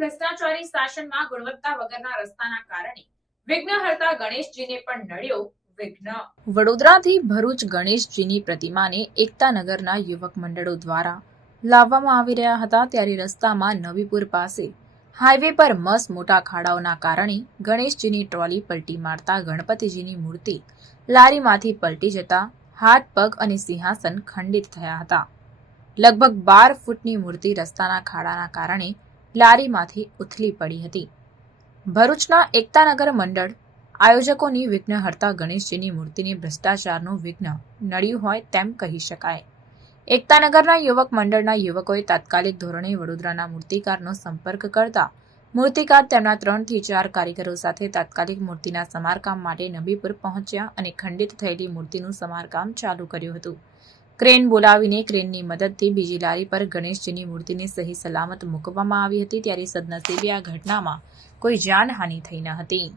ભ્રષ્ટાચારી શાસનમાં ગુણવત્તા વગરના રસ્તાના કારણે વિઘ્નહર્તા ગણેશજીને પણ નડ્યો વિઘ્ન। વડોદરાથી ભરૂચ ગણેશજીની પ્રતિમાને એકતાનગરના યુવક મંડળો દ્વારા લાવવામાં આવી રહ્યા હતા, ત્યારે રસ્તામાં નવીપુર પાસે હાઈવે પર મસ્ત મોટા ખાડાઓના કારણે ગણેશજીની ટ્રોલી પલટી મારતા ગણપતિજીની મૂર્તિ લારીમાંથી પલટી જતા હાથ, પગ અને સિંહાસન ખંડિત થયા હતા। લગભગ 12 ફૂટની મૂર્તિ રસ્તાના ખાડાના કારણે લારીમાંથી ઉથલી પડી હતી। ભરૂચના એકતાનગર મંડળ આયોજકોની વિઘ્નહર્તા ગણેશજીની મૂર્તિને ભ્રષ્ટાચારનું વિઘ્ન નડ્યું હોય તેમ કહી શકાય। એકતાનગરના યુવક મંડળના યુવકોએ તાત્કાલિક ધોરણે વડોદરાના મૂર્તિકારનો સંપર્ક કરતા મૂર્તિકાર તેમના 3 થી 4 કારીગરો સાથે તાત્કાલિક મૂર્તિના સમારકામ માટે નબીપુર પહોંચ્યા અને ખંડિત થયેલી મૂર્તિનું સમારકામ ચાલુ કર્યું હતું। ક્રેન બોલાવીને ક્રેનની મદદથી બીજી લારી પર ગણેશજીની મૂર્તિને સહી સલામત મૂકવામાં આવી હતી, ત્યારે સદનસીબે આ ઘટનામાં કોઈ જાનહાનિ થઈ ન હતી।